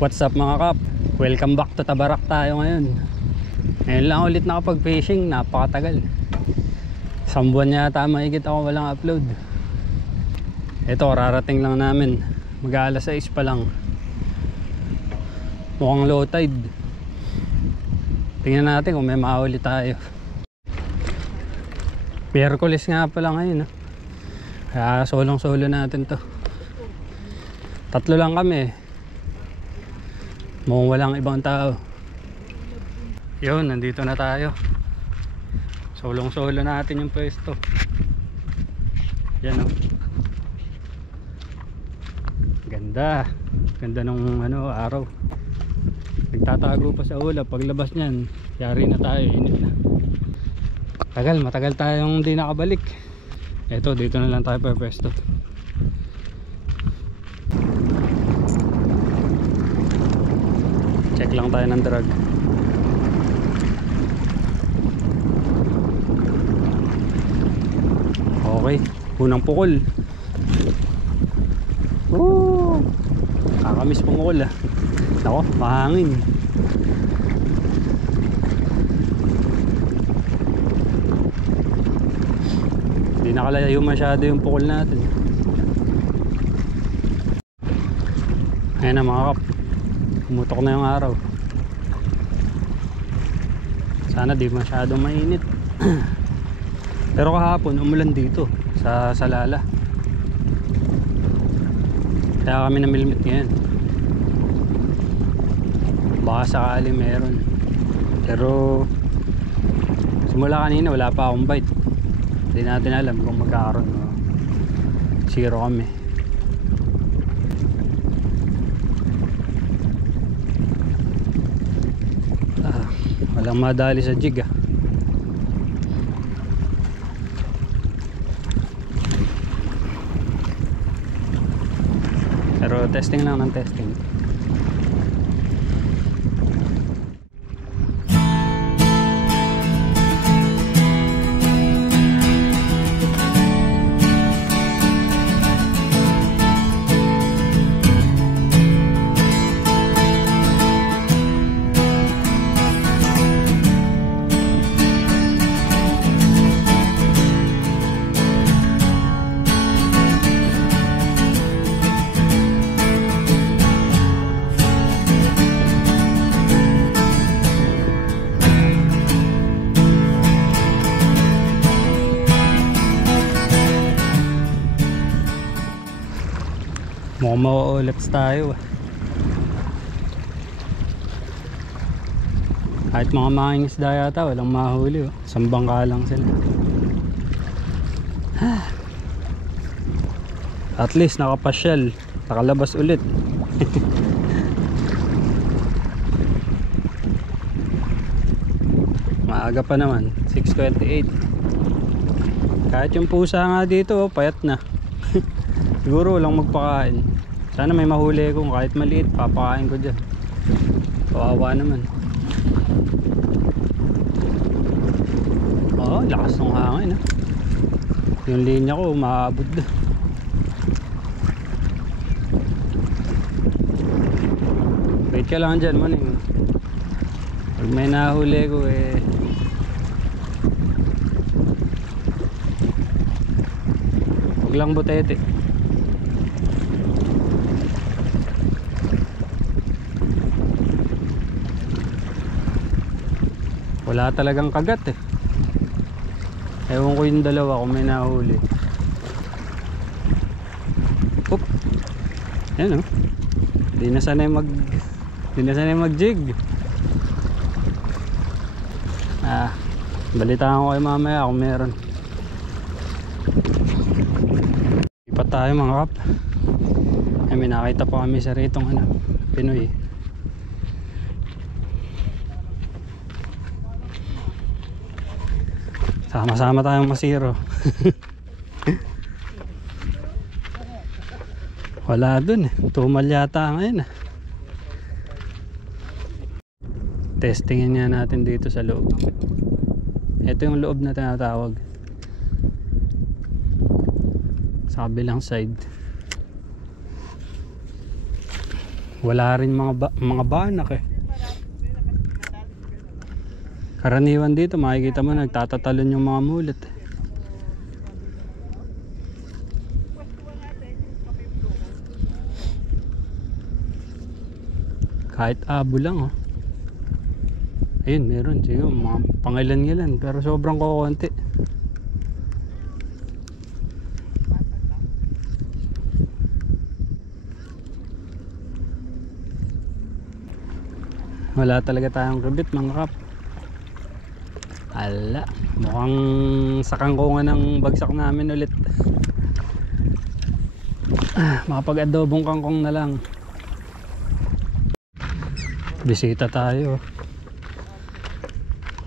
What's up mga kap? Welcome back to Tabarak tayo ngayon. Ngayon lang ulit nakapag fishing, napakatagal. Isang buwan yata mahigit ako walang upload. Ito, rarating lang namin. Mag-aalas 6 pa lang. Mukhang low tide. Tingnan natin kung may mahuli tayo. Miyerkules nga pala ngayon. Kaya solong-solo natin to. Tatlo lang kami. Mukhang walang ibang tao. Yun, nandito na tayo. Solong-solo natin yung pwesto. Yan o. Ganda. Ganda nung araw. Nagtatago pa sa ulap. Paglabas nyan, yari na tayo. Init na. Matagal tayong di nakabalik. Eto, dito na lang tayo pa pwesto. Check lang tayo ng drag. Okay, unang pukol. Woo! Kakamiss pumukol ah. Nako, mahangin. Hindi nakalayo masyado yung pukol natin. Ayan na mga kap, pumutok na yung araw. Sana di masyadong mainit. Pero kahapon umulan dito sa Salala. Kaya kami namilmit ngayon. Baka sakali meron. Pero simula kanina wala pa akong bite. Hindi natin alam kung magkakaroon. Zero kami. Walang madali sa jig ah. Pero testing lang ng testing. Mukhang mauulips tayo. Kahit mga mangingisda yata walang mahuli. Sambangka lang sila. At least nakapasyal, nakalabas ulit. Maaga pa naman, 6:28. Kahit yung pusa nga dito payat na. Siguro walang magpakain. Sana may mahuli kung kahit maliit, papakain ko dyan. Kawawa naman. Oh, lakas ng hangin ah. Yung linya ko umaabot na. Wait ka lang dyan maning. Pag may nahuli ko huwag lang butete. Wala talagang kagat eh. Ewan ko yung dalawa kung may nahuli. Oop. Yan o. Di na sanay mag jig. Balitaan ko kayo mamaya kung meron. Ipat tayo mga kap. May nakita pa kami sa ritong Pinoy. Sama-sama tayong masiro. Wala dun eh. Tumal yata ngayon. Testingin nga natin dito sa loob. Ito yung loob na tinatawag. Sa kabilang side. Wala rin mga banak eh. Karaniwan dito makikita mo nagtatatalon yung mga mulit. Kahit abo lang oh. Ayun meron siguro mga pangilan-ngilan pero sobrang kukunti. Wala talaga tayong kabit mga kap. Ala, mukhang sa kangkungan ng bagsak namin ulit. Makapag-adobong kangkong na lang. Bisita tayo.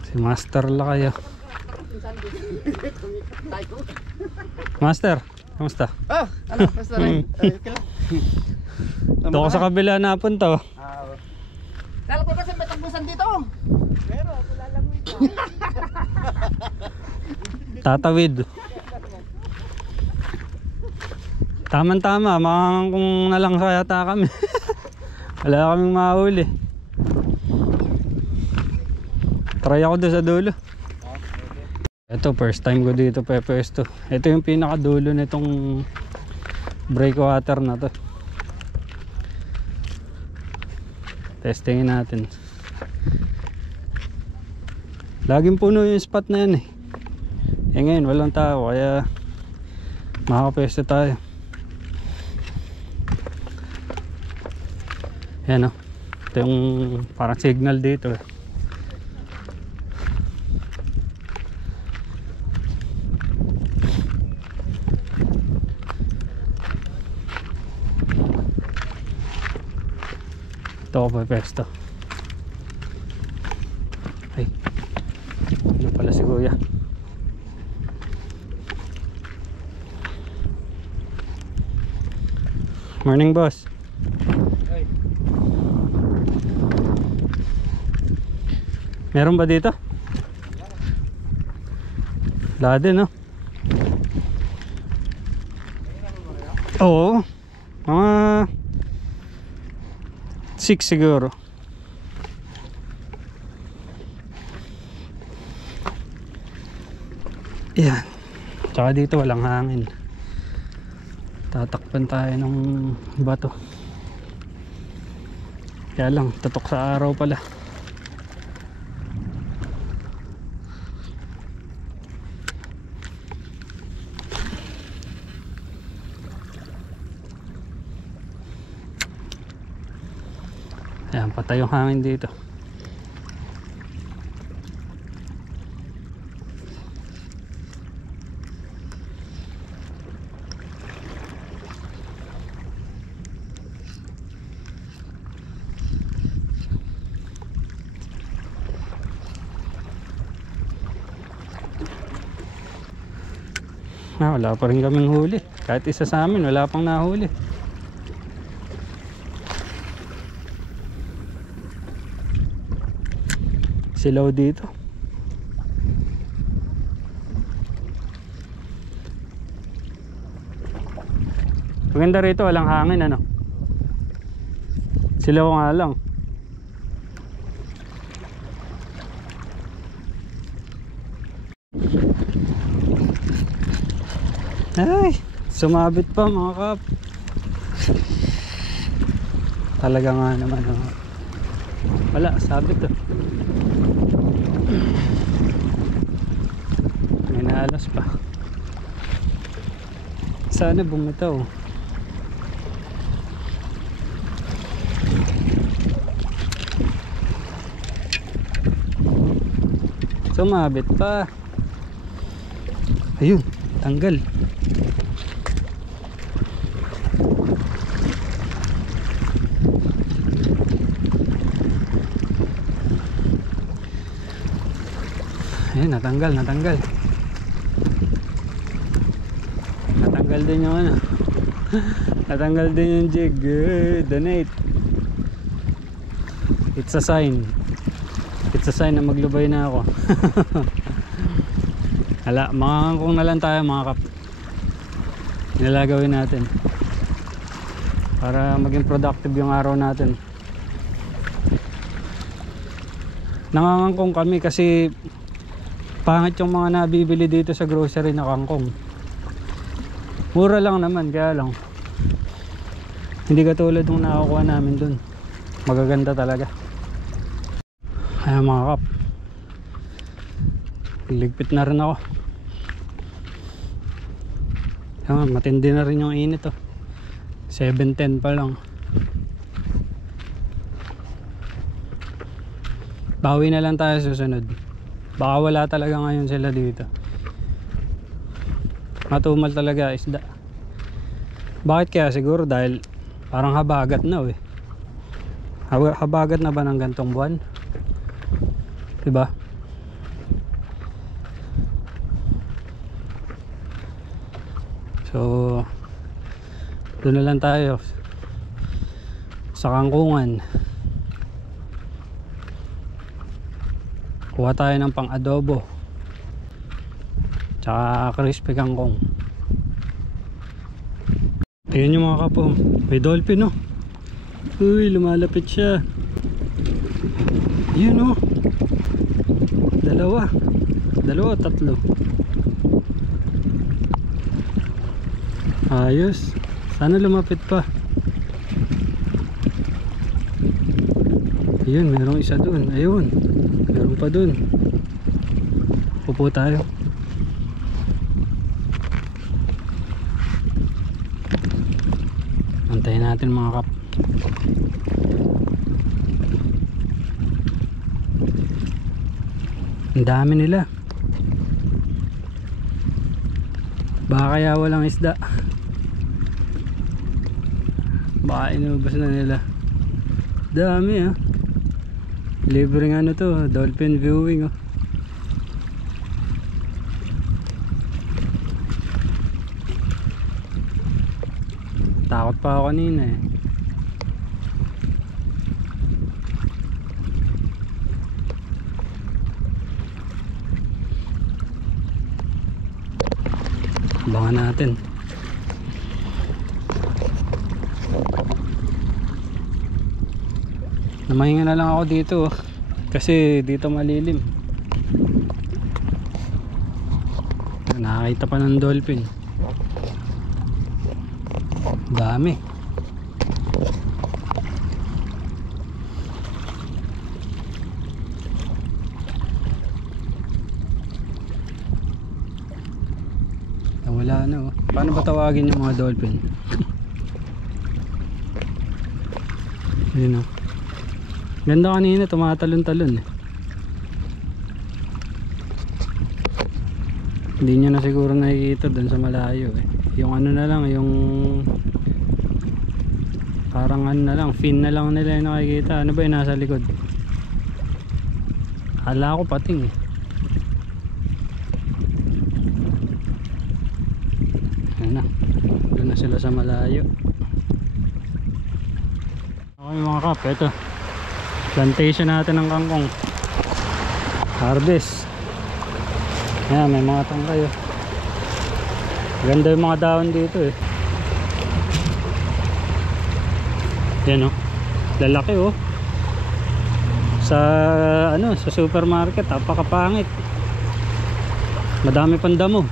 Si Master la kayo. Master, kamusta? Oh, ano? Basta rin. Doon ko sa kabila napunta. Kala ko kasi may tambusan dito. Pero, wala lang ito. Tatawid. Tama-tama, makakangkong na lang yata kami. Wala kaming mahuli. Try ako doon sa dulo. Ito first time ko dito pepesto. Ito yung pinakadulo nitong breakwater na to. Testingin natin. Laging puno yung spot na yan eh. Ngayon walang tao kaya makakapesto tayo. Yan o. Ito yung parang signal dito eh. Ito ako pepesto. Ay, ano pala si kuya. Morning boss. Hey. Meron ba dito? Wala din no? Oo. Mga 6 siguro. Yan. Tsaka dito walang hangin. Tatakpan tayo ng bato. Kaya lang, tutok sa araw pala. Ayan, patay yung hangin dito. Wala pa rin kaming huli. Kahit isa sa amin, wala pang nahuli. Silaw dito. Maganda rito, walang hangin ano. Silaw nga lang. Ay, sumabit pa mga kap. Talaga nga naman wala, sabit to. May naalas pa. Sana bumitaw. Sumabit pa. Ayun, tanggal. Ayun, natanggal. Natanggal din yung ano. Natanggal din yung jig. Donate. It's a sign. It's a sign na maglubay na ako. Hala, makakangkong na lang tayo mga kap. Nilalagawin natin. para maging productive yung araw natin. Nangangangkong kami kasi pangit yung mga nabibili dito sa grocery na kangkong. Mura lang naman, kaya lang hindi katulad ng nakakuha namin dun. Magaganda talaga. Ayan mga kap, ligpit na rin ako. Ayan, matindi na rin yung init oh. 7:10 pa lang. Bawi na lang tayo susunod. Baka wala talaga ngayon sila dito. Matumal talaga isda. Bakit kaya? Siguro dahil parang habagat na eh. Habagat na ba ng gantong buwan? Diba? So doon na lang tayo sa kangkungan. Kuha tayo ng pang adobo tsaka crispy kangkong. Ayun yung mga kapo, may dolphin oh. Uy, lumalapit siya. Yun oh. Dalawa, tatlo. Ayos. Sana lumapit pa. Ayun, merong isa dun. Ayun, meron pa dun. Pupo tayo. Antayin natin mga kap. Ang dami nila. Baka kaya walang isda. Baka inubos na nila. Dami ah. Libreng ano to, dolphin viewing oh. Takot pa ako kanina eh. Abangan natin. Namahinga na lang ako dito kasi dito malilim. Nakakita pa ng dolphin. Dami. Wala na oh. Paano ba tawagin yung mga dolphin? Ayun oh. Ganda kanina, tumatalon-talon eh. Hindi nyo na siguro nakikita dun sa malayo eh. Yung ano na lang, yung parang ano na lang, fin na lang nila yung nakikita. Ano ba yung nasa likod? Hala ko pating eh. Ayan na, doon na sila sa malayo. Okay mga kap, ito plantation natin ng kangkong. Harvest. Ayan, may mga tangkay oh. Ganda yung mga dahon dito eh. Yan oh, lalaki oh. Sa ano, sa supermarket napakapangit. Madami pang damo.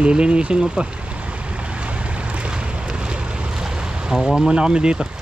Lilinisin mo pa. Kukuha muna kami dito.